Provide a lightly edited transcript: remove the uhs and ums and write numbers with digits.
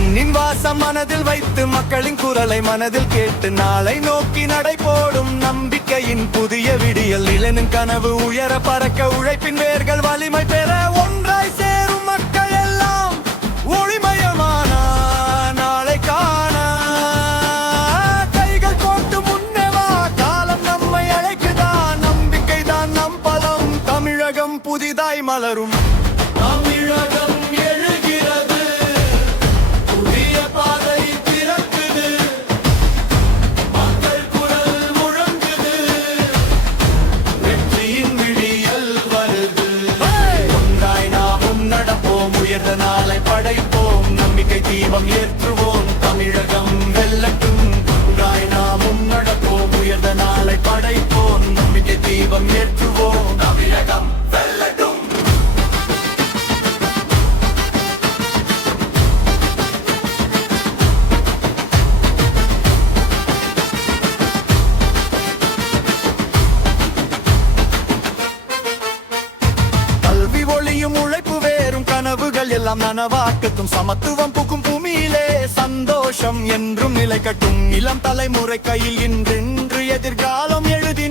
மண்ணின் வாசம் மனதில் வைத்து மக்களின் குரலை மனதில் கேட்டு நாளை நோக்கி நடை போடும் நம்பிக்கையின் புதிய விடியல். இளனின் கனவு உயர பறக்க உழைப்பின் வேர்கள் வலிமை பெற ஒன்றாய் சேரும் மக்கள் எல்லாம் ஒளிமயமான நாளை காண கைகள் கோட்டு முன்னே வா. காலம் நம்மை அழைக்குதான், நம்பிக்கை தான் நம் பலம். தமிழகம் புதிதாய் மலரும், தமிழகம் எழுகிறது, புதிய பாதை திறக்குது, மக்கள் குரல் முழங்குது, வெற்றியின் விடியல் வருது. ஒன்றாய் நாமும் நடப்போம், உயர்ந்த நாளை படைப்போம், நம்பிக்கை தீபம் ஏற்றுவோம், தமிழகம் வெல்லட்டும். ஒன்றாய் நாமும் நடப்போம், உயர்ந்த நாளை படைப்போம், நம்பிக்கை தீபம் ஏற்றுவோம், தமிழகம் வெல்லட்டும். கல்வி ஒளியும் உழைப்பு வேறும் கனவுகள் எல்லாம் நனவாக்கட்டும். சமத்துவம் புகும் பூமியிலே சந்தோஷம் என்றும் நிலைக்கட்டும். இளம் தலைமுறை கையில் இன்று எதிர்காலம் எழுதி